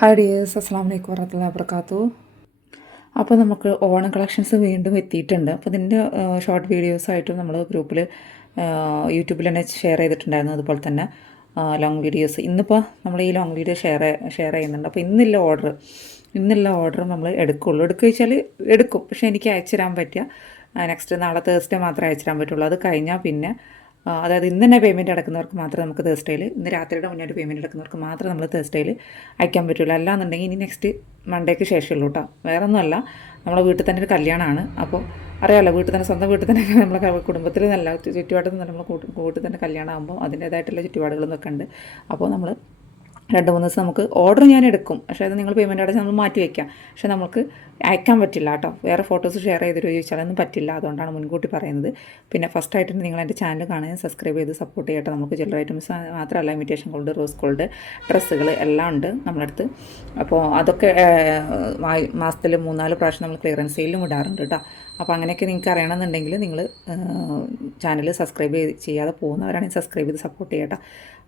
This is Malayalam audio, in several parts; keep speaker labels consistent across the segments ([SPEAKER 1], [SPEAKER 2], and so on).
[SPEAKER 1] ഹായ് ഡിയേഴ്സ് അസ്സാം വലൈക്കും വറഹത്തുള്ള വർക്കാത്തു അപ്പോൾ നമുക്ക് ഓണം കളക്ഷൻസ് വീണ്ടും എത്തിയിട്ടുണ്ട്. അപ്പോൾ ഇതിന്റെ ഷോർട്ട് വീഡിയോസായിട്ടും നമ്മൾ ഗ്രൂപ്പിൽ യൂട്യൂബിൽ തന്നെ ഷെയർ ചെയ്തിട്ടുണ്ടായിരുന്നു. അതുപോലെ തന്നെ ലോങ് വീഡിയോസ് ഇന്നിപ്പോൾ നമ്മൾ ഈ ലോങ് വീഡിയോ ഷെയർ ഷെയർ ചെയ്യുന്നുണ്ട്. അപ്പോൾ ഇന്നില്ല ഓർഡർ ഇന്നുള്ള ഓർഡർ നമ്മൾ എടുക്കുള്ളൂ. എടുക്കുക വെച്ചാൽ എടുക്കും. പക്ഷേ എനിക്ക് അയച്ചു തരാൻ പറ്റുക നെക്സ്റ്റ് നാളെ തേഴ്സ്ഡേ മാത്രമേ അയച്ചു തരാൻ പറ്റുള്ളൂ. അത് കഴിഞ്ഞാൽ പിന്നെ അതായത് ഇന്ന് തന്നെ പേയ്മെന്റ് അടക്കുന്നവർക്ക് മാത്രമേ നമുക്ക് തേഴ്സ്ഡേയിൽ ഇന്ന് രാത്രിയുടെ മുന്നോട്ട് പേയ്മെന്റ് അടക്കുന്നവർക്ക് മാത്രമേ നമ്മൾ തേഴ്സ്ഡേയിൽ അയക്കാൻ പറ്റുള്ളൂ. അല്ലാന്നുണ്ടെങ്കിൽ ഇനി നെക്സ്റ്റ് മൺഡേക്ക് ശേഷമുള്ളൂ കേട്ടോ വേറെ ഒന്നുമല്ല നമ്മളെ വീട്ടിൽ തന്നെ ഒരു കല്യാണമാണ്. അപ്പോൾ അറിയാമല്ലോ വീട്ടിൽ തന്നെ സ്വന്തം വീട്ടിൽ തന്നെ നമ്മളെ കുടുംബത്തിൽ നല്ല ചുറ്റുപാടിൽ നിന്ന് നമ്മൾ കൂട്ടിൽ തന്നെ കല്യാണം ആകുമ്പോൾ അതിന്റേതായിട്ടുള്ള ചുറ്റുപാടുകളും ഒക്കെ ഉണ്ട്. അപ്പോൾ നമ്മൾ രണ്ട് മൂന്ന് ദിവസം നമുക്ക് ഓർഡർ ഞാൻ എടുക്കും. പക്ഷേ അത് നിങ്ങൾ പേയ്മെന്റ് അടച്ച് നമ്മൾ മാറ്റി വയ്ക്കാം പക്ഷേ നമുക്ക് അയക്കാൻ പറ്റില്ല കേട്ടോ. വേറെ ഫോട്ടോസ് ഷെയർ ചെയ്ത് ചോദിച്ചാൽ അതൊന്നും പറ്റില്ല. അതുകൊണ്ടാണ് മുൻകൂട്ടി പറയുന്നത്. പിന്നെ ഫസ്റ്റ് ആയിട്ട് നിങ്ങൾ എന്റെ ചാനൽ കാണാൻ സബ്സ്ക്രൈബ് ചെയ്ത് സപ്പോർട്ട് ചെയ്യട്ടെ. നമുക്ക് ചില്ലറ ഐറ്റംസ് മാത്രമല്ല ഇമിറ്റേഷൻ ഗോൾഡ് റോസ് ഗോൾഡ് ഡ്രസ്സുകൾ എല്ലാം ഉണ്ട് നമ്മളടുത്ത് അപ്പോൾ അതൊക്കെ മാസത്തിൽ മൂന്നാൽ പ്രാവശ്യം നമ്മൾ ക്ലിയറൻസ് സെയിലും ഇടാറുണ്ട് കേട്ടോ. അപ്പോൾ അങ്ങനെയൊക്കെ നിങ്ങൾക്ക് അറിയണമെന്നുണ്ടെങ്കിൽ നിങ്ങൾ ചാനൽ സബ്സ്ക്രൈബ് ചെയ്യാതെ പോകുന്നവരാണെങ്കിൽ സബ്സ്ക്രൈബ് ചെയ്ത് സപ്പോർട്ട് ചെയ്യട്ടെ.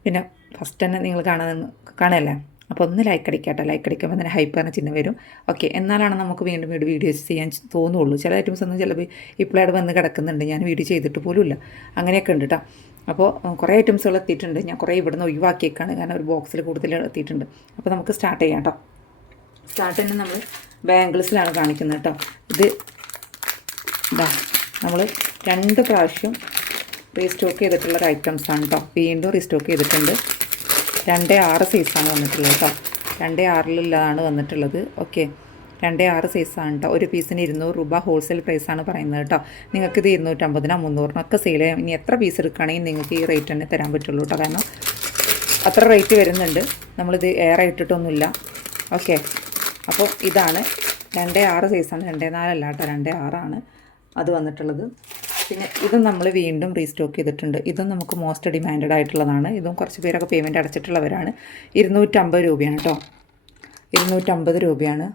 [SPEAKER 1] പിന്നെ ഫസ്റ്റ് തന്നെ നിങ്ങൾ കാണാൻ കാണുകയല്ലേ? അപ്പോൾ ഒന്ന് ലൈക്ക് അടിക്കാട്ടെ. ലൈക്ക് അടിക്കുമ്പോൾ തന്നെ ഹൈപ്പ് പറഞ്ഞ ചിഹ്നം വരും. ഓക്കെ എന്നാലാണ് നമുക്ക് വീണ്ടും വീണ്ടും വീഡിയോസ് ചെയ്യാൻ തോന്നുള്ളൂ. ചില ഐറ്റംസ് ഒന്നും ചിലപ്പോൾ ഇപ്പോഴായിട്ട് വന്ന് കിടക്കുന്നുണ്ട്. ഞാൻ വീഡിയോ ചെയ്തിട്ട് പോലുമില്ല. അങ്ങനെയൊക്കെ ഉണ്ട് കേട്ടോ അപ്പോൾ കുറേ ഐറ്റംസുകൾ എത്തിയിട്ടുണ്ട്. ഞാൻ കുറേ ഇവിടുന്ന് ഒഴിവാക്കിയേക്കാണ്. കാരണം ഒരു ബോക്സിൽ കൂടുതൽ എത്തിയിട്ടുണ്ട്. അപ്പോൾ നമുക്ക് സ്റ്റാർട്ട് ചെയ്യാം കേട്ടോ സ്റ്റാർട്ട് തന്നെ നമ്മൾ ബാംഗിൾസിലാണ് കാണിക്കുന്നത് കേട്ടോ ഇത് ഇതാ നമ്മൾ രണ്ട് പ്രാവശ്യം റീസ്റ്റോക്ക് ചെയ്തിട്ടുള്ള ഒരു ഐറ്റംസ് ആണ് കേട്ടോ വീണ്ടും റീസ്റ്റോക്ക് ചെയ്തിട്ടുണ്ട്. രണ്ട് ആറ് സൈസാണ് വന്നിട്ടുള്ളത് കേട്ടോ രണ്ട് ആറിലുള്ളതാണ് വന്നിട്ടുള്ളത്. ഓക്കെ രണ്ട് ആറ് സൈസാണ് കേട്ടോ ഒരു പീസിന് ഇരുന്നൂറ് രൂപ ഹോൾസെയിൽ പ്രൈസാണ് പറയുന്നത് കേട്ടോ നിങ്ങൾക്ക് ഇത് ഇരുന്നൂറ്റമ്പതിനോ മുന്നൂറിനൊക്കെ സെയിൽ ചെയ്യാം ഇനി എത്ര പീസ് എടുക്കുകയാണെങ്കിൽ നിങ്ങൾക്ക് ഈ റേറ്റ് തന്നെ തരാൻ പറ്റുള്ളൂ കേട്ടോ കാരണം അത്ര റേറ്റ് വരുന്നുണ്ട്. നമ്മളിത് എയർ ഇട്ടിട്ടൊന്നുമില്ല. ഓക്കെ അപ്പോൾ ഇതാണ്. രണ്ട് ആറ് സൈസാണ് രണ്ട് നാലല്ല കേട്ടോ രണ്ട് ആറാണ് അത് വന്നിട്ടുള്ളത്. പിന്നെ ഇതും നമ്മൾ വീണ്ടും റീസ്റ്റോക്ക് ചെയ്തിട്ടുണ്ട്. ഇതും നമുക്ക് മോസ്റ്റ് ഡിമാൻഡഡ് ആയിട്ടുള്ളതാണ്. ഇതും കുറച്ച് പേരൊക്കെ പേയ്മെന്റ് അടച്ചിട്ടുള്ളവരാണ്. ഇരുന്നൂറ്റമ്പത് രൂപയാണ് കേട്ടോ ഇരുന്നൂറ്റമ്പത് രൂപയാണ്.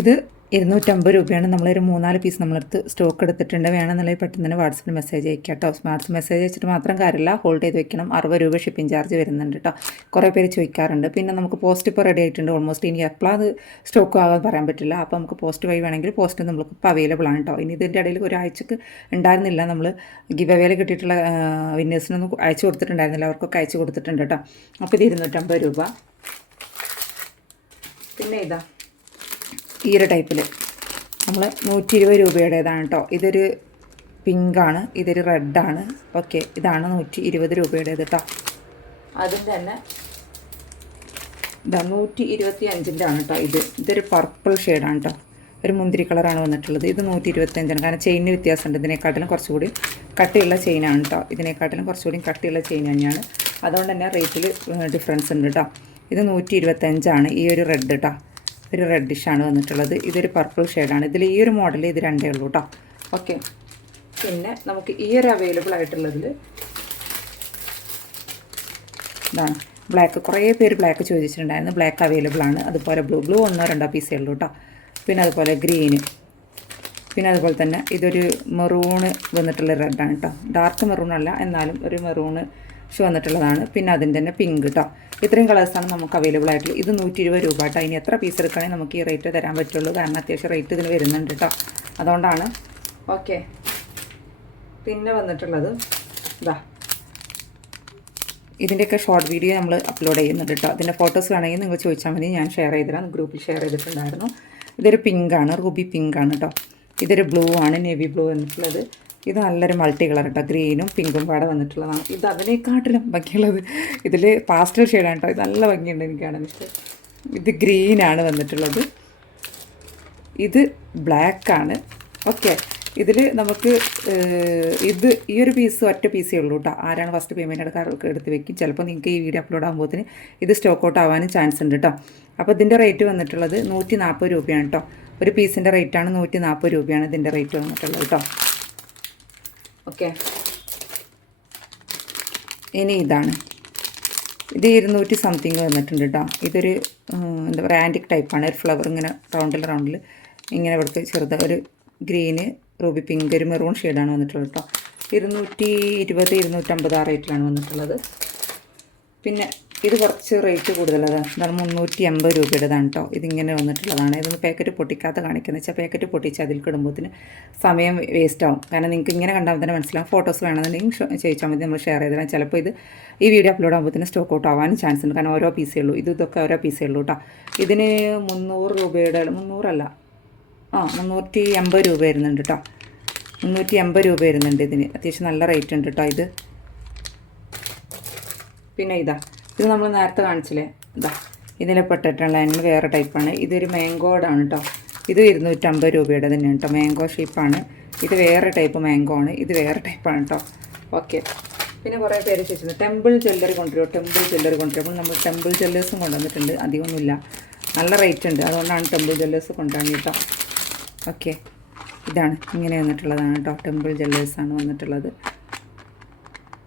[SPEAKER 1] ഇത് ഇരുന്നൂറ്റമ്പത് രൂപയാണ് നമ്മളൊരു മൂന്നാൽ പീസ് നമ്മളെടുത്ത് സ്റ്റോക്ക് എടുത്തിട്ടുണ്ട്. വേണമെന്നുണ്ടെങ്കിൽ പെട്ടെന്ന് തന്നെ വാട്സപ്പിൽ മെസ്സേജ് അയക്കാം കേട്ടോ സ്മാർട്ട് മെസ്സേജ് അയച്ചിട്ട് മാത്രം കാര്യമില്ല. ഹോൾഡ് ചെയ്ത് വെക്കണം. അറുപത് രൂപ ഷിപ്പിംഗ് ചാർജ് വരുന്നുണ്ട് കേട്ടോ കുറേ പേര് ചോദിക്കാറുണ്ട്. പിന്നെ നമുക്ക് പോസ്റ്റ് ഇപ്പോൾ റെഡി ആയിട്ടുണ്ട്. ഓൾമോസ്റ്റ് ഇനി എപ്പോഴാണ് അത് സ്റ്റോക്ക് ആകാൻ പറയാൻ പറ്റില്ല. അപ്പോൾ നമുക്ക് പോസ്റ്റ് വഴി വേണമെങ്കിൽ പോസ്റ്റ് നമുക്ക് ഇപ്പോൾ അവൈലബിൾ ആണ് കേട്ടോ ഇനി ഇതിന്റെ ഇടയിൽ ഒരാഴ്ചക്ക് ഉണ്ടായിരുന്നില്ല. നമ്മൾ ഗിവ് അവേയിൽ കിട്ടിയിട്ടുള്ള വിന്നേഴ്സിനൊന്നും അയച്ചു കൊടുത്തിട്ടുണ്ടായിരുന്നില്ല. അവർക്കൊക്കെ അയച്ചു കൊടുത്തിട്ടുണ്ട് കേട്ടോ അപ്പോൾ ഇത് ഇരുന്നൂറ്റമ്പത് രൂപ. പിന്നെ ഇതാ. ഈ ഒരു ടൈപ്പിൽ. നമ്മൾ നൂറ്റി ഇരുപത് രൂപയുടേതാണ് കേട്ടോ ഇതൊരു പിങ്കാണ് ഇതൊരു റെഡാണ്. ഓക്കെ ഇതാണ് നൂറ്റി ഇരുപത് രൂപയുടേത് കേട്ടോ അതും തന്നെ ഇതാ നൂറ്റി ഇരുപത്തി അഞ്ചിന്റെ ആണ് കേട്ടോ ഇത്. ഇതൊരു പർപ്പിൾ ഷെയ്ഡാണ് കേട്ടോ ഒരു മുന്തിരി കളറാണ് വന്നിട്ടുള്ളത്. ഇത് നൂറ്റി ഇരുപത്തി അഞ്ചാണ് കാരണം ചെയിന് വ്യത്യാസമുണ്ട്. ഇതിനെക്കാട്ടിലും കുറച്ചുകൂടി കട്ടിയുള്ള ചെയിനാണ് കേട്ടോ ഇതിനെക്കാട്ടിലും കുറച്ചുകൂടി കട്ടിയുള്ള ചെയിൻ തന്നെയാണ്. അതുകൊണ്ട് തന്നെ റേറ്റിൽ ഡിഫറൻസ് ഉണ്ട് കേട്ടോ ഇത് നൂറ്റി ഇരുപത്തഞ്ചാണ് ഈ ഒരു റെഡ് കേട്ടോ ഒരു റെഡിഷാണ് വന്നിട്ടുള്ളത്. ഇതൊരു പർപ്പിൾ ഷെയ്ഡാണ് ഇതിൽ ഈ ഒരു മോഡൽ ഇത് രണ്ടേ ഉള്ളൂ കേട്ടോ ഓക്കെ പിന്നെ നമുക്ക് ഈ ഒരു അവൈലബിൾ ആയിട്ടുള്ളതിൽ ഇതാണ് ബ്ലാക്ക് കുറേ പേര് ബ്ലാക്ക് ചോദിച്ചിട്ടുണ്ടായിരുന്നു. ബ്ലാക്ക് അവൈലബിൾ ആണ്. അതുപോലെ ബ്ലൂ ബ്ലൂ ഒന്നോ രണ്ടോ പീസേ ഉള്ളൂ കേട്ടോ പിന്നെ അതുപോലെ ഗ്രീന് പിന്നെ അതുപോലെ തന്നെ ഇതൊരു മെറൂണ് വന്നിട്ടുള്ള റെഡാണ് കേട്ടോ ഡാർക്ക് മെറൂൺ അല്ല. എന്നാലും ഒരു മെറൂണ് വന്നിട്ടുള്ളതാണ്. പിന്നെ അതിന്റെ തന്നെ പിങ്ക് കേട്ടോ ഇത്രയും കളേഴ്സാണ് നമുക്ക് അവൈലബിൾ ആയിട്ടുള്ളത്. ഇത് നൂറ്റി ഇരുപത് രൂപ കേട്ടോ ഇനി എത്ര പീസ് എടുക്കുകയാണെങ്കിൽ നമുക്ക് ഈ റേറ്റ് തരാൻ പറ്റുള്ളൂ. കാരണം അത്യാവശ്യം റേറ്റ് ഇതിന് വരുന്നുണ്ട് കേട്ടോ അതുകൊണ്ടാണ് ഓക്കെ പിന്നെ വന്നിട്ടുള്ളത്. ഇതാ ഇതിന്റെയൊക്കെ ഷോർട്ട് വീഡിയോ നമ്മൾ അപ്ലോഡ് ചെയ്യുന്നുണ്ട് കേട്ടോ അതിന്റെ ഫോട്ടോസ് വേണമെങ്കിൽ നിങ്ങൾ ചോദിച്ചാൽ മതി. ഞാൻ ഷെയർ ചെയ്തിരാം ഗ്രൂപ്പിൽ ഷെയർ ചെയ്തിട്ടുണ്ടായിരുന്നു. ഇതൊരു പിങ്കാണ് റൂബി പിങ്കാണ് കേട്ടോ ഇതൊരു ബ്ലൂ ആണ്. നേവി ബ്ലൂ വന്നിട്ടുള്ളത് ഇത് നല്ലൊരു മൾട്ടി കളർ കേട്ടോ ഗ്രീനും പിങ്കും പാടെ വന്നിട്ടുള്ളതാണ്. ഇത് അതിനേക്കാട്ടിലും ഭംഗിയുള്ളത്. ഇതിൽ പാസ്റ്റൽ ഷെയ്ഡാണ് കേട്ടോ ഇത് നല്ല ഭംഗിയുണ്ട് എനിക്ക് കാണാൻ ഇഷ്ടം. ഇത് ഗ്രീനാണ് വന്നിട്ടുള്ളത്. ഇത് ബ്ലാക്കാണ് ഓക്കെ ഇതിൽ നമുക്ക് ഇത് ഈ ഒരു പീസ് ഒറ്റ പീസേ ഉള്ളൂ കേട്ടോ ആരാണ് ഫസ്റ്റ് പേയ്മെന്റ് എടുക്കാർക്ക് എടുത്ത് വെക്കും. ചിലപ്പോൾ നിങ്ങൾക്ക് ഈ വീഡിയോ അപ്ലോഡ് ആകുമ്പോഴത്തേന് ഇത് സ്റ്റോക്ക് ഔട്ട് ആവാനും ചാൻസ് ഉണ്ട് കേട്ടോ അപ്പോൾ ഇതിന്റെ റേറ്റ് വന്നിട്ടുള്ളത് നൂറ്റി നാൽപ്പത് രൂപയാണ് കേട്ടോ ഒരു പീസിന്റെ റേറ്റാണ് നൂറ്റി നാൽപ്പത് രൂപയാണ് ഇതിന്റെ റേറ്റ് വന്നിട്ടുള്ളത് കേട്ടോ ഓക്കെ. ഇനി ഇതാണ്. ഇത് ഇരുന്നൂറ്റി സംതിങ് വന്നിട്ടുണ്ട് കേട്ടോ ഇതൊരു എന്താ പറയുക ആന്റിക് ടൈപ്പാണ് ഒരു ഫ്ലവർ ഇങ്ങനെ റൗണ്ടിൽ റൗണ്ടിൽ ഇങ്ങനെ ഇവിടുത്തെ ചെറുത് ഒരു ഗ്രീന് റൂബി പിങ്ക് ഒരു മെറൂൺ ഷെയ്ഡാണ് വന്നിട്ടുള്ളത് കേട്ടോ ഇരുന്നൂറ്റി ഇരുപത് ഇരുന്നൂറ്റമ്പത് ആ റേറ്റിലാണ് വന്നിട്ടുള്ളത്. പിന്നെ ഇത് കുറച്ച് റേറ്റ് കൂടുതലാണ് അതാണ് മുന്നൂറ്റി എൺപത് രൂപയുടേതാണ് കേട്ടോ ഇതിങ്ങനെ വന്നിട്ടുള്ളതാണ്. ഇതൊന്ന് പാക്കറ്റ് പൊട്ടിക്കാത്ത കാണിക്കുന്നത് വെച്ചാൽ പാക്കറ്റ് പൊട്ടിച്ച് അതിൽ കിടുമ്പോഴത്തിന് സമയം വേസ്റ്റ് ആവും. കാരണം നിങ്ങൾക്ക് ഇങ്ങനെ കണ്ടാൽ തന്നെ മനസ്സിലാവും. ഫോട്ടോസ് വേണമെന്നുണ്ടെങ്കിൽ ചോദിച്ചാൽ മതി. നമ്മൾ ഷെയർ ചെയ്തതാണ് ചിലപ്പോൾ ഇത് ഈ വീഡിയോ അപ്ലോഡ് ആകുമ്പോഴത്തേന് സ്റ്റോക്ക് ഔട്ട് ആവാനും ചാൻസ് ഉണ്ട്. കാരണം ഓരോ പീസേ ഉള്ളൂ. ഇത് ഇതൊക്കെ ഓരോ പീസേ ഉള്ളൂ കേട്ടോ ഇതിന് മുന്നൂറ് രൂപയുടെ മുന്നൂറല്ല. ആ മുന്നൂറ്റി എൺപത് രൂപ വരുന്നുണ്ട് കേട്ടോ മുന്നൂറ്റി എൺപത് രൂപ വരുന്നുണ്ട് ഇതിന്. അത്യാവശ്യം നല്ല റേറ്റ് ഉണ്ട് കേട്ടോ ഇത്. പിന്നെ ഇതാ. ഇത് നമ്മൾ നേരത്തെ കാണിച്ചില്ലേ? ഇതാ ഇതിൽ പെട്ടിട്ടുള്ള എണ്ണ വേറെ ടൈപ്പാണ് ഇതൊരു മാങ്കോഡാണ് കേട്ടോ ഇത് ഇരുന്നൂറ്റമ്പത് രൂപയുടെ തന്നെയാണ് കേട്ടോ മാങ്കോ ഷേപ്പാണ് ഇത് വേറെ ടൈപ്പ് മാങ്കോ ആണ്. ഇത് വേറെ ടൈപ്പാണ് കേട്ടോ ഓക്കെ പിന്നെ കുറേ പേര് ചോദിച്ചിരുന്നു ടെമ്പിൾ ജ്വല്ലറി കൊണ്ടുവരുമോ ടെമ്പിൾ ജ്വല്ലറി കൊണ്ടുവരുമ്പോൾ നമ്മൾ ടെമ്പിൾ ജ്വല്ലേഴ്സും കൊണ്ടുവന്നിട്ടുണ്ട്. അധികമൊന്നുമില്ല. നല്ല റേറ്റ് ഉണ്ട്. അതുകൊണ്ടാണ് ടെമ്പിൾ ജ്വല്ലേഴ്സ് കൊണ്ടുവന്നത് കേട്ടോ ഓക്കെ ഇതാണ് ഇങ്ങനെ വന്നിട്ടുള്ളതാണ് കേട്ടോ ടെമ്പിൾ ജ്വല്ലേഴ്സാണ് വന്നിട്ടുള്ളത്.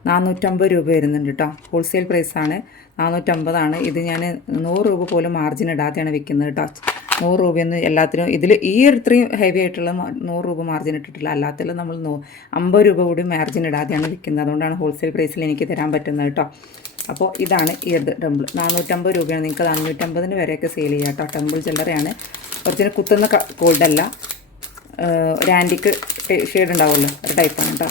[SPEAKER 1] നാനൂറ്റമ്പത് രൂപ വരുന്നുണ്ട് കേട്ടോ ഹോൾസെയിൽ പ്രൈസാണ് നാനൂറ്റമ്പതാണ്. ഇത് ഞാൻ നൂറ് രൂപ പോലും മാർജിൻ ഇടാതെയാണ് വിൽക്കുന്നത് കേട്ടോ നൂറ് രൂപയൊന്നും എല്ലാത്തിനും ഇതിൽ ഈ ഇത്രയും ഹെവി ആയിട്ടുള്ള നൂറ് രൂപ മാർജിൻ ഇട്ടിട്ടില്ല. അല്ലാത്തതിൽ നമ്മൾ നൂ അമ്പത് രൂപ കൂടി മാർജിൻ ഇടാതെയാണ് വിൽക്കുന്നത് അതുകൊണ്ടാണ് ഹോൾസെയിൽ പ്രൈസിൽ എനിക്ക് തരാൻ പറ്റുന്നത് കേട്ടോ അപ്പോൾ ഇതാണ് ഈ ഇത് ടെമ്പിൾ നാനൂറ്റമ്പത് രൂപയാണ്. നിങ്ങൾക്ക് നാനൂറ്റമ്പതിന് വരെയൊക്കെ സെയിൽ ചെയ്യാം കേട്ടോ ടെമ്പിൾ ജ്വല്ലറിയാണ് ഒറിജിനൽ കുത്തുന്ന ഗോൾഡല്ല ഒരു ആന്റിക്ക് ഷെയ്ഡ് ഉണ്ടാവുമല്ലോ. ഒരു ടൈപ്പാണ് കേട്ടോ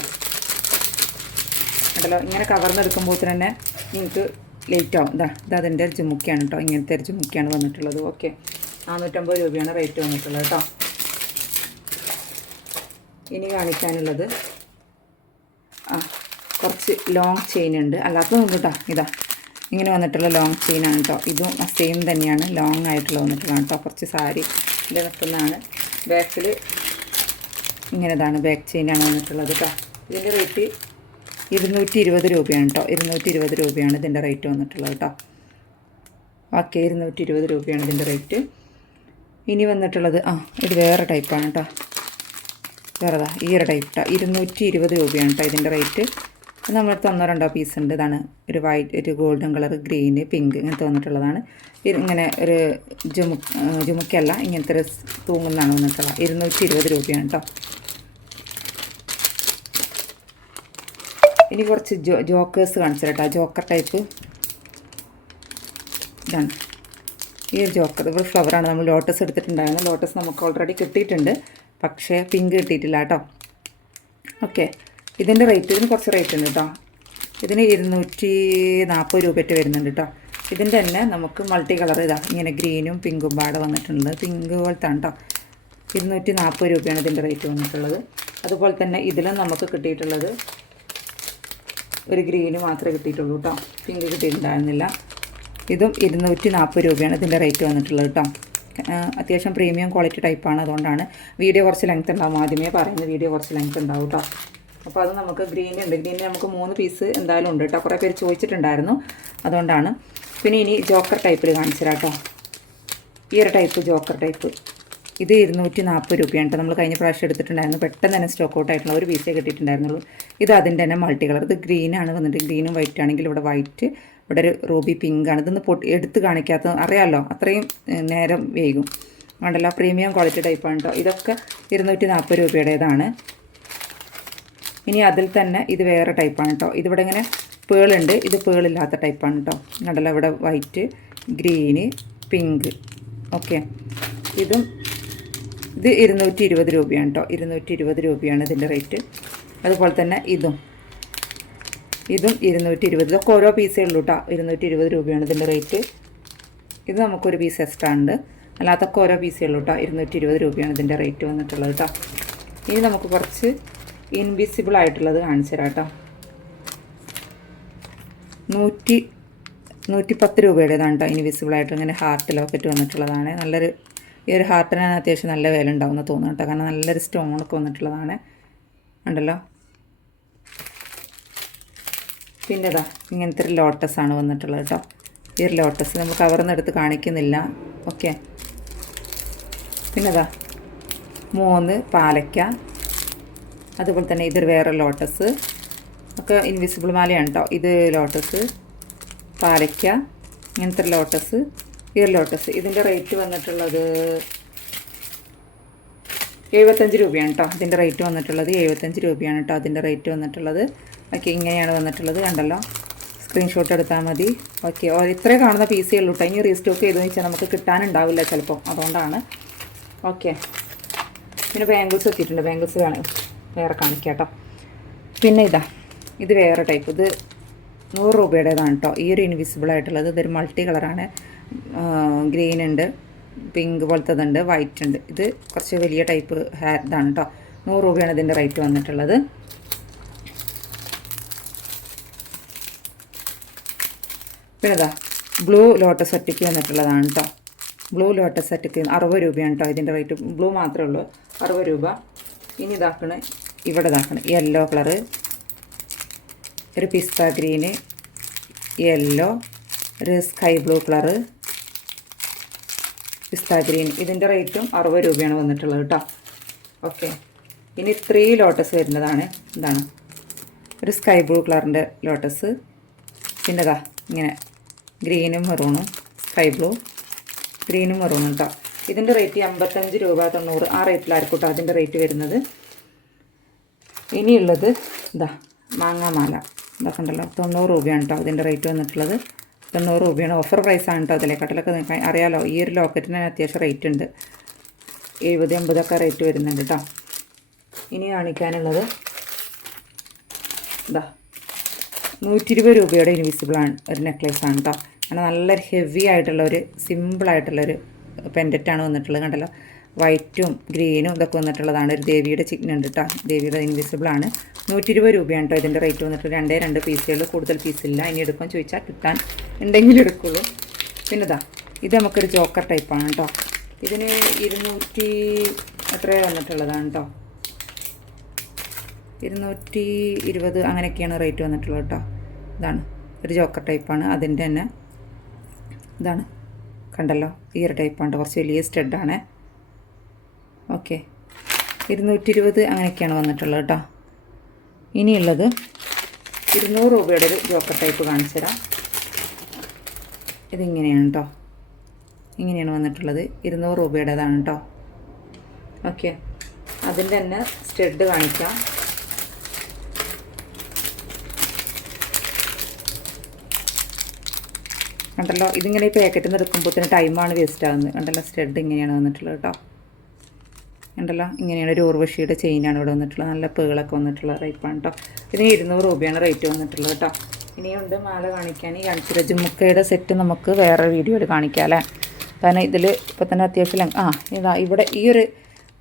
[SPEAKER 1] ഉണ്ടല്ലോ ഇങ്ങനെ കവർന്നെടുക്കുമ്പോൾ തന്നെ നിങ്ങൾക്ക് ലേറ്റ് ആവും. ഇതാ ഇത് അതിന്റെ ജുമുക്കിയാണ് കേട്ടോ ഇങ്ങനത്തെ ഒരു ജുമുക്കിയാണ് വന്നിട്ടുള്ളത്. ഓക്കെ നാനൂറ്റമ്പത് രൂപയാണ് റേറ്റ് വന്നിട്ടുള്ളത് കേട്ടോ ഇനി കാണിക്കാനുള്ളത്. ആ കുറച്ച് ലോങ് ചെയിൻ ഉണ്ട്. അല്ലാത്തതും കേട്ടോ ഇതാ ഇങ്ങനെ വന്നിട്ടുള്ള ലോങ് ആണ് കേട്ടോ ഇതും സെയിം തന്നെയാണ്. ലോങ് ആയിട്ടുള്ള വന്നിട്ടുള്ളതാണ് കേട്ടോ കുറച്ച് സാരി ഇത് നിൽക്കുന്നതാണ്. ബാക്കിൽ ഇങ്ങനെതാണ് ബാക്ക് ചെയിനാണ് വന്നിട്ടുള്ളത് കേട്ടോ ഇതിന്റെ റേറ്റ് ഇരുന്നൂറ്റി ഇരുപത് രൂപയാണ് കേട്ടോ ഇരുന്നൂറ്റി ഇരുപത് രൂപയാണ് ഇതിന്റെ റേറ്റ് വന്നിട്ടുള്ളത് കേട്ടോ ഓക്കെ ഇരുന്നൂറ്റി ഇരുപത് രൂപയാണ് ഇതിന്റെ റേറ്റ്. ഇനി വന്നിട്ടുള്ളത് ആ ഇത് വേറെ ടൈപ്പാണ് കേട്ടോ വേറെതാ ഈ ഒരു ടൈപ്പ് കേട്ടോ ഇരുന്നൂറ്റി ഇരുപത് രൂപയാണ് കേട്ടോ ഇതിന്റെ റേറ്റ്. നമ്മൾ തന്നോ രണ്ടോ പീസ് ഉണ്ട്. ഇതാണ് ഒരു വൈറ്റ് ഒരു ഗോൾഡൻ കളർ ഗ്രീന് പിങ്ക് ഇങ്ങനത്തെ വന്നിട്ടുള്ളതാണ്. ഇങ്ങനെ ഒരു ജുമു ജുമുക്കല്ല ഇങ്ങനത്തെ ഒരു തൂങ്ങുന്നതാണ് വന്നിട്ടുള്ളത്. ഇരുന്നൂറ്റി ഇരുപത് രൂപയാണ് കേട്ടോ ഇനി കുറച്ച് ജോ ജോക്കേഴ്സ് കാണിച്ചു കേട്ടോ ജോക്കർ ടൈപ്പ്. ഇതാണ്. ഈ ഒരു ജോക്കർ. ഇവിടെ ഫ്ലവറാണ് നമ്മൾ ലോട്ടസ് എടുത്തിട്ടുണ്ടായിരുന്നു. ലോട്ടസ് നമുക്ക് ഓൾറെഡി കിട്ടിയിട്ടുണ്ട്. പക്ഷേ പിങ്ക് കിട്ടിയിട്ടില്ല കേട്ടോ. ഓക്കെ ഇതിന്റെ റേറ്റ് ഇതിന് കുറച്ച് റേറ്റ് ഉണ്ട് കേട്ടോ. ഇതിന് ഇരുന്നൂറ്റി നാൽപ്പത് രൂപയ്ക്ക് വരുന്നുണ്ട് കേട്ടോ. ഇതിന്റെ തന്നെ നമുക്ക് മൾട്ടി കളർ ഇതാ. ഇങ്ങനെ ഗ്രീനും പിങ്കും പാടെ വന്നിട്ടുണ്ട്. പിങ്ക് പോലത്തെ കേട്ടോ. ഇരുന്നൂറ്റി നാൽപ്പത് രൂപയാണ് ഇതിന്റെ റേറ്റ് വന്നിട്ടുള്ളത്. അതുപോലെ തന്നെ ഇതിലും നമുക്ക് കിട്ടിയിട്ടുള്ളത് ഒരു ഗ്രീന് മാത്രമേ കിട്ടിയിട്ടുള്ളൂ കേട്ടോ പിങ്ക് കിട്ടിയിട്ടുണ്ടായിരുന്നില്ല. ഇതും ഇരുന്നൂറ്റി നാൽപ്പത് രൂപയാണ് ഇതിന്റെ റേറ്റ് വന്നിട്ടുള്ളത് കേട്ടോ അത്യാവശ്യം പ്രീമിയം ക്വാളിറ്റി ടൈപ്പാണ് അതുകൊണ്ടാണ് വീഡിയോ കുറച്ച് ലെങ്ത് ഉണ്ടാവും. ആദ്യമേ പറയുന്ന വീഡിയോ കുറച്ച് ലെങ്ത് ഉണ്ടാവും കേട്ടോ അപ്പോൾ അത് നമുക്ക് ഗ്രീൻ ഉണ്ട്. ഗ്രീനിൽ നമുക്ക് മൂന്ന് പീസ് എന്തായാലും ഉണ്ട് കേട്ടോ കുറേ പേര് ചോദിച്ചിട്ടുണ്ടായിരുന്നു. അതുകൊണ്ടാണ്. പിന്നെ ഇനി ജോക്കർ ടൈപ്പിൽ കാണിച്ചു കേട്ടോ ഈ ഒരു ടൈപ്പ് ജോക്കർ ടൈപ്പ് ഇത് ഇരുന്നൂറ്റി നാൽപ്പത് രൂപയാണ് കേട്ടോ. നമ്മൾ കഴിഞ്ഞ പ്രാവശ്യം എടുത്തിട്ടുണ്ടായിരുന്നു. പെട്ടെന്ന് തന്നെ സ്റ്റോക്ക് ഔട്ട് ആയിട്ടുള്ള ഒരു പീസേ കിട്ടിയിട്ടുണ്ടായിരുന്നുള്ളൂ. ഇത് അതിന്റെ തന്നെ മൾട്ടി കളർ ഇത് ഗ്രീനാണ് വന്നിട്ട്. ഗ്രീനും വൈറ്റ് ആണെങ്കിൽ ഇവിടെ വൈറ്റ് ഇവിടെ ഒരു റൂബി പിങ്ക് ആണ്. ഇതൊന്ന് പൊട്ടി എടുത്ത് കാണിക്കാത്ത അറിയാമല്ലോ അത്രയും നേരം വേഗം ഉണ്ടല്ലോ പ്രീമിയം ക്വാളിറ്റി ടൈപ്പാണ് കേട്ടോ. ഇതൊക്കെ ഇരുന്നൂറ്റി നാൽപ്പത് രൂപയുടേതാണ്. ഇനി അതിൽ തന്നെ ഇത് വേറെ ടൈപ്പാണ് കേട്ടോ. ഇതിവിടെ ഇങ്ങനെ പേളുണ്ട് ഇത് പേളില്ലാത്ത ടൈപ്പാണ് കേട്ടോ. കണ്ടല്ലോ? ഇവിടെ വൈറ്റ് ഗ്രീന് പിങ്ക് ഓക്കെ ഇതും ഇത് ഇരുന്നൂറ്റി ഇരുപത് രൂപയാണ് കേട്ടോ ഇരുന്നൂറ്റി ഇരുപത് രൂപയാണ് ഇതിന്റെ റേറ്റ്. അതുപോലെ തന്നെ ഇതും. ഇതും ഇരുന്നൂറ്റി ഇരുപത് ഇതൊക്കെ ഓരോ പീസേ ഉള്ളൂ കേട്ടോ ഇരുന്നൂറ്റി ഇരുപത് രൂപയാണ് ഇതിന്റെ റേറ്റ്. ഇത് നമുക്കൊരു പീസ് എക്സ്ട്രാ ഉണ്ട്. അല്ലാത്തൊക്കെ ഓരോ പീസേ ഉള്ളൂ കേട്ടോ ഇരുന്നൂറ്റി ഇരുപത് രൂപയാണ് ഇതിന്റെ റേറ്റ് വന്നിട്ടുള്ളത് കേട്ടോ ഇനി നമുക്ക് കുറച്ച് ഇൻവിസിബിൾ ആയിട്ടുള്ളത് കാണിച്ചു തരാം കേട്ടോ നൂറ്റി നൂറ്റി പത്ത് രൂപയുടേതാണ് കേട്ടോ ഇൻവിസിബിൾ ആയിട്ട് ഇങ്ങനെ ഹാർട്ട് ലോക്കറ്റ് വന്നിട്ടുള്ളതാണ്. നല്ലൊരു ഈ ഒരു ഹാർട്ടിനാണ് അത്യാവശ്യം നല്ല വില ഉണ്ടാവുമെന്ന് തോന്നുന്നു കേട്ടോ. കാരണം നല്ലൊരു സ്റ്റോണൊക്കെ വന്നിട്ടുള്ളതാണ്. ഉണ്ടല്ലോ പിന്നെ ഇതാ ഇങ്ങനത്തെ ഒരു ലോട്ടസ് ആണ് വന്നിട്ടുള്ളത് കേട്ടോ. ഈ ഒരു ലോട്ടസ് നമ്മൾ കവർന്നെടുത്ത് കാണിക്കുന്നില്ല. ഓക്കെ പിന്നെ മൂന്ന് പാലയ്ക്ക. അതുപോലെ തന്നെ ഇതൊരു വേറെ ലോട്ടസ് ഒക്കെ ഇൻവിസിബിൾ മാലയാണ് കേട്ടോ. ഇത് ലോട്ടസ് പാലയ്ക്ക. ഇങ്ങനത്തെ ലോട്ടസ് ഒരു ലോട്ടസ് ഇതിന്റെ റേറ്റ് വന്നിട്ടുള്ളത് എഴുപത്തഞ്ച് രൂപയാണ് കേട്ടോ അതിന്റെ റേറ്റ് വന്നിട്ടുള്ളത് എഴുപത്തഞ്ച് രൂപയാണ് കേട്ടോ അതിന്റെ റേറ്റ് വന്നിട്ടുള്ളത്. ഓക്കെ ഇങ്ങനെയാണ് വന്നിട്ടുള്ളത്. കണ്ടല്ലോ? സ്ക്രീൻഷോട്ട് എടുത്താൽ മതി. ഓക്കെ ഇത്രേ കാണുന്ന പീസേ ഉള്ളൂ കേട്ടോ ഇനി റീസ്റ്റോക്ക് ചെയ്തെന്ന് വെച്ചാൽ നമുക്ക് കിട്ടാനുണ്ടാവില്ല ചിലപ്പോൾ അതുകൊണ്ടാണ്. ഓക്കെ പിന്നെ ബാംഗിൾസ് എത്തിയിട്ടുണ്ട്. ബാംഗിൾസ് വേണം വേറെ കാണിക്കാം കേട്ടോ പിന്നെ ഇതാ. ഇത് വേറെ ടൈപ്പ് ഇത് നൂറ് രൂപയുടേതാണ് കേട്ടോ ഈ ഒരു ഇൻവിസിബിൾ ആയിട്ടുള്ളത്. ഇതൊരു മൾട്ടി കളറാണ് ഗ്രീൻ ഉണ്ട് പിങ്ക് പോലത്തതുണ്ട് വൈറ്റ് ഉണ്ട്. ഇത് കുറച്ച് വലിയ ടൈപ്പ് ഹെയർ ഇതാണ് കേട്ടോ നൂറ് രൂപയാണ് ഇതിന്റെ റേറ്റ് വന്നിട്ടുള്ളത്. പിന്നെ ഇതാ ബ്ലൂ ലോട്ടസ് ഒറ്റയ്ക്ക് വന്നിട്ടുള്ളതാണ് കേട്ടോ ബ്ലൂ ലോട്ടസ് ഒറ്റയ്ക്ക് അറുപത് രൂപയാണ് കേട്ടോ ഇതിന്റെ റേറ്റ്. ബ്ലൂ മാത്രമേ ഉള്ളൂ അറുപത് രൂപ. ഇനി ഇതാക്കണേ ഇവിടെ ഇതാക്കണേ യെല്ലോ കളറ്. ഒരു പിസ്ത ഗ്രീന് യെല്ലോ. ഒരു സ്കൈ ബ്ലൂ കളറ്. പിസ്ത ഗ്രീൻ. ഇതിന്റെ റേറ്റും അറുപത് രൂപയാണ് വന്നിട്ടുള്ളത് കേട്ടോ. ഓക്കെ. ഇനി ത്രീ ലോട്ടസ് വരുന്നതാണ്. എന്താണ് ഒരു സ്കൈ ബ്ലൂ കളറിന്റെ ലോട്ടസ് പിന്നെ ഇതാ ഇങ്ങനെ ഗ്രീനും മെറൂണും സ്കൈ ബ്ലൂ ഗ്രീനും മെറൂണും കേട്ടോ ഇതിന്റെ റേറ്റ് അമ്പത്തഞ്ച് രൂപ തൊണ്ണൂറ്. ആ റേറ്റിലായിരിക്കും കേട്ടോ അതിന്റെ റേറ്റ് വരുന്നത്. ഇനിയുള്ളത് ഇതാ മാങ്ങാമാല. ഇതൊക്കെ ഉണ്ടല്ലോ തൊണ്ണൂറ് രൂപയാണ് കേട്ടോ അതിന്റെ റേറ്റ് വന്നിട്ടുള്ളത്. തൊണ്ണൂറ് രൂപയാണ്. ഓഫർ പ്രൈസാണ് കേട്ടോ അതിലേക്കാട്ടിലൊക്കെ നിങ്ങൾക്ക് അറിയാലോ ഈ ഒരു ലോക്കറ്റിന് അത്യാവശ്യം റേറ്റ് ഉണ്ട്. എഴുപത് എൺപതൊക്കെ റേറ്റ് വരുന്നുണ്ട് കേട്ടോ ഇനി കാണിക്കാനുള്ളത് ഇതാ നൂറ്റി ഇരുപത് രൂപയുടെ ഇൻവിസിബിളാണ് ഒരു നെക്ലേസ് ആണ് കേട്ടോ അങ്ങനെ നല്ലൊരു ഹെവി ആയിട്ടുള്ള ഒരു സിമ്പിൾ ആയിട്ടുള്ളൊരു പെൻഡറ്റാണ് വന്നിട്ടുള്ളത് കണ്ടല്ലോ. വൈറ്റും ഗ്രീനും ഇതൊക്കെ വന്നിട്ടുള്ളതാണ്. ഒരു ദേവിയുടെ ചിഹ്നം ഉണ്ട് കേട്ടോ ദേവിയുടെ ഇൻവിസിബിൾ ആണ്. നൂറ്റി ഇരുപത് രൂപയാണ് കേട്ടോ ഇതിന്റെ റേറ്റ് വന്നിട്ട്. രണ്ടേ രണ്ട് പീസുകൾ കൂടുതൽ പീസില്ല ഇനി എടുക്കാൻ ചോദിച്ചാൽ കിട്ടാൻ ഉണ്ടെങ്കിലും എടുക്കുള്ളൂ. പിന്നെ ഇതാ ഇത് നമുക്കൊരു ജോക്കർ ടൈപ്പാണ് കേട്ടോ ഇതിന് ഇരുന്നൂറ്റി എത്രയോ വന്നിട്ടുള്ളതാണ് കേട്ടോ ഇരുന്നൂറ്റി ഇരുപത് അങ്ങനെയൊക്കെയാണ് റേറ്റ് വന്നിട്ടുള്ളത് കേട്ടോ ഇതാണ്. ഒരു ജോക്കർ ടൈപ്പാണ് അതിന്റെ തന്നെ ഇതാണ്. കണ്ടല്ലോ? ഈ ഒരു ടൈപ്പാണ് കുറച്ച് വലിയ സ്റ്റഡാണ് ഓക്കെ. ഇരുന്നൂറ്റി ഇരുപത് അങ്ങനെയൊക്കെയാണ് വന്നിട്ടുള്ളത് കേട്ടോ. ഇനിയുള്ളത് ഇരുന്നൂറ് രൂപയുടെ ഒരു ജോക്കർ ടൈപ്പ് കാണിച്ചു തരാം. ഇതിങ്ങനെയാണ് കേട്ടോ. ഇങ്ങനെയാണ് വന്നിട്ടുള്ളത്. ഇരുന്നൂറ് രൂപയുടേതാണ് കേട്ടോ. ഓക്കെ. അതിന്റെ തന്നെ സ്റ്റെഡ് കാണിക്കാം. കണ്ടല്ലോ? ഇതിങ്ങനെ ഈ പാക്കറ്റിൽ നിന്ന് എടുക്കുമ്പോഴത്തേന് ടൈമാണ് വേസ്റ്റ് ആകുന്നത് കണ്ടല്ലോ? സ്റ്റെഡ് ഇങ്ങനെയാണ് വന്നിട്ടുള്ളത് കേട്ടോ. കണ്ടല്ലോ ഇങ്ങനെയാണ് ഒരു ഊർവശിയുടെ ചെയിനാണ് ഇവിടെ വന്നിട്ടുള്ളത്. നല്ല പേളൊക്കെ വന്നിട്ടുള്ള റേപ്പാണ് കേട്ടോ ഇതിന് ഇരുന്നൂറ് രൂപയാണ് റേറ്റ് വന്നിട്ടുള്ളത് കേട്ടോ ഇനിയുണ്ട് മാല കാണിക്കാൻ. ഈ കാണിച്ചില്ല ജുമുക്കയുടെ സെറ്റ് നമുക്ക് വേറെ വീഡിയോയിൽ കാണിക്കാം അല്ലേ? കാരണം ഇതിൽ ഇപ്പോൾ തന്നെ അത്യാവശ്യം ആ ഇതാ ഇവിടെ ഈ ഒരു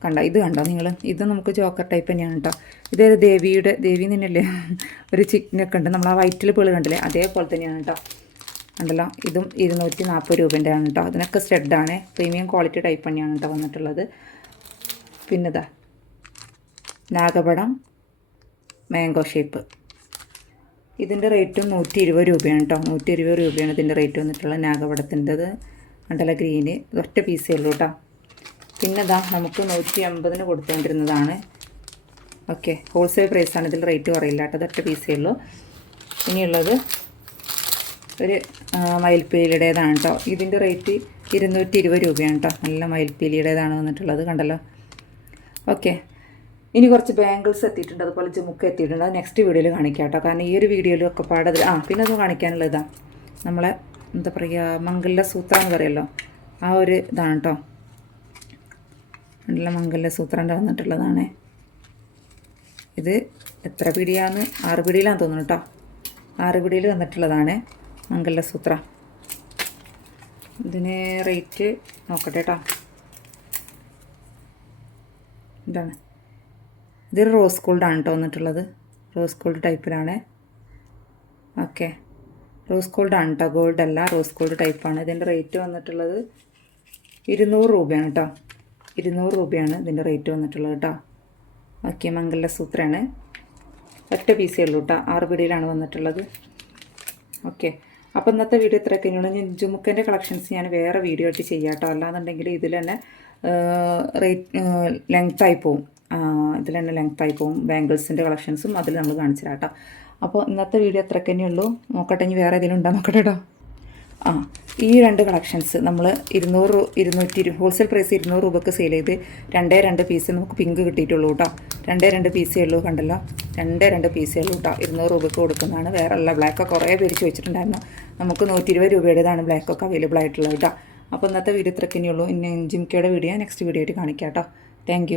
[SPEAKER 1] കണ്ട? ഇത് കണ്ടോ നിങ്ങൾ ഇത് നമുക്ക് ജോക്കർ ടൈപ്പ് തന്നെയാണ് കേട്ടോ ഇത് ദേവിയുടെ ദേവി തന്നെയല്ലേ? ഒരു ചിക്കനൊക്കെ ഉണ്ട്. നമ്മൾ ആ വൈറ്റിൽ പേൾ കണ്ടില്ലേ? അതേപോലെ തന്നെയാണ് കേട്ടോ ഉണ്ടല്ലോ? ഇതും ഇരുന്നൂറ്റി നാൽപ്പത് രൂപേന്റെയാണ് കേട്ടോ അതിനൊക്കെ സ്റ്റെഡാണ് പ്രീമിയം ക്വാളിറ്റി ടൈപ്പ് തന്നെയാണ് കേട്ടോ വന്നിട്ടുള്ളത്. പിന്നെ ഇതാ നാഗപടം മാംഗോ ഷേപ്പ്. ഇതിന്റെ റേറ്റും നൂറ്റി ഇരുപത് രൂപയാണ് കേട്ടോ. നൂറ്റി ഇരുപത് രൂപയാണ് ഇതിന്റെ റേറ്റ് വന്നിട്ടുള്ള നാഗപടത്തിന്റെത്. മണ്ഡല ഗ്രീന്. ഒറ്റ പീസേ ഉള്ളൂ കേട്ടോ. പിന്നെ ഇതാ നമുക്ക് നൂറ്റി അമ്പതിന് കൊടുത്തുകൊണ്ടിരുന്നതാണ് ഓക്കെ. ഹോൾസെയിൽ പ്രൈസാണ് ഇതിൽ റേറ്റ് കുറയില്ല കേട്ടോ. അതൊറ്റ പീസേ ഉള്ളൂ. ഇനിയുള്ളത് ഒരു മയിൽപ്പീലിയുടേതാണ് കേട്ടോ. ഇതിന്റെ റേറ്റ് ഇരുന്നൂറ്റി ഇരുപത് രൂപയാണ് കേട്ടോ. നല്ല മയിൽപ്പീലിയുടേതാണ് വന്നിട്ടുള്ളത്. കണ്ടല്ലോ? ഓക്കെ ഇനി കുറച്ച് ബാംഗിൾസ് എത്തിയിട്ടുണ്ട്. അതുപോലെ ജുമുക്ക് എത്തിയിട്ടുണ്ട്. അത് നെക്സ്റ്റ് വീഡിയോയിൽ കാണിക്കാം കേട്ടോ. കാരണം ഈ ഒരു വീഡിയോയിലും ഒക്കെ പാടത് ആ പിന്നെ അത് കാണിക്കാനുള്ള ഇതാ. നമ്മളെ എന്താ പറയുക മംഗല സൂത്രം എന്ന് പറയുമല്ലോ ആ ഒരു ഇതാണ് കേട്ടോ നല്ല മംഗല സൂത്രന്റെ വന്നിട്ടുള്ളതാണ്. ഇത് എത്ര പിടിയാന്ന്? ആറ് പിടിയിലാന്ന് തോന്നുന്നു കേട്ടോ ആറ് പിടിയിൽ വന്നിട്ടുള്ളതാണ് മംഗല സൂത്രം. ഇതിന് റേറ്റ് നോക്കട്ടെ കേട്ടോ ഇതാണ്. ഇതൊരു റോസ് ഗോൾഡാണ് കേട്ടോ വന്നിട്ടുള്ളത്. റോസ് ഗോൾഡ് ടൈപ്പിലാണ് ഓക്കെ റോസ് ഗോൾഡാണ് കേട്ടോ ഗോൾഡ് അല്ല റോസ് ഗോൾഡ് ടൈപ്പാണ് ഇതിന്റെ റേറ്റ് വന്നിട്ടുള്ളത് ഇരുന്നൂറ് രൂപയാണ് കേട്ടോ ഇരുന്നൂറ് രൂപയാണ് ഇതിന്റെ റേറ്റ് വന്നിട്ടുള്ളത് കേട്ടോ ഓക്കെ മംഗലസൂത്രയാണ് ഒറ്റ പീസേ ഉള്ളൂ കേട്ടോ ആറ് പിടിയിലാണ് വന്നിട്ടുള്ളത്. ഓക്കെ അപ്പോൾ ഇന്നത്തെ വീഡിയോ ഇത്രയൊക്കെ ഞാൻ ജുമുക്കന്റെ കളക്ഷൻസ് ഞാൻ വേറെ വീഡിയോ ആയിട്ട് ചെയ്യാം കേട്ടോ അല്ലാന്നുണ്ടെങ്കിൽ ഇതിൽ തന്നെ റേറ്റ് ലെങ്ത്തായി പോവും. ഇതിൽ തന്നെ ലെങ്ത്തായി പോവും. ബാംഗിൾസിന്റെ കളക്ഷൻസും അതിൽ നമ്മൾ കാണിച്ചു കേട്ടോ. അപ്പോൾ ഇന്നത്തെ വീഡിയോ അത്രയ്ക്ക് തന്നെയുള്ളൂ നോക്കട്ടെ ഇനി വേറെ ഏതെങ്കിലും ഉണ്ടോ നോക്കട്ടെ കേട്ടോ. ആ ഈ രണ്ട് കളക്ഷൻസ് നമ്മൾ ഇരുന്നൂറ് ഇരുന്നൂറ്റി ഇരു ഹോൾസെയിൽ പ്രൈസ് ഇരുന്നൂറ് രൂപക്ക് സെയിൽ ചെയ്ത് രണ്ടേ രണ്ട് പീസ് നമുക്ക് പിങ്ക് കിട്ടിയിട്ടുള്ളൂ കേട്ടോ. രണ്ടേ രണ്ട് പീസേ ഉള്ളൂ കണ്ടല്ലോ. രണ്ടേ രണ്ട് പീസേ ഉള്ളൂ കേട്ടോ. ഇരുന്നൂറ് രൂപക്ക് കൊടുക്കുന്നതാണ്. വേറെ ഉള്ള ബ്ലാക്ക് കുറേ പേര് ചോദിച്ചിട്ടുണ്ടായിരുന്നു. നമുക്ക് നൂറ്റി ഇരുപത് രൂപയുടേതാണ് ബ്ലാക്കൊക്കെ അവൈലബിൾ ആയിട്ടുള്ളത് കേട്ടോ. അപ്പോൾ ഇന്നത്തെ വീഡിയോ ഇത്രയൊക്കെ ഇനിയുള്ളൂ. ഇനി ജിംകയുടെ വീഡിയോ നെക്സ്റ്റ് വീഡിയോ ആയിട്ട് കാണിക്കാം കേട്ടോ. താങ്ക്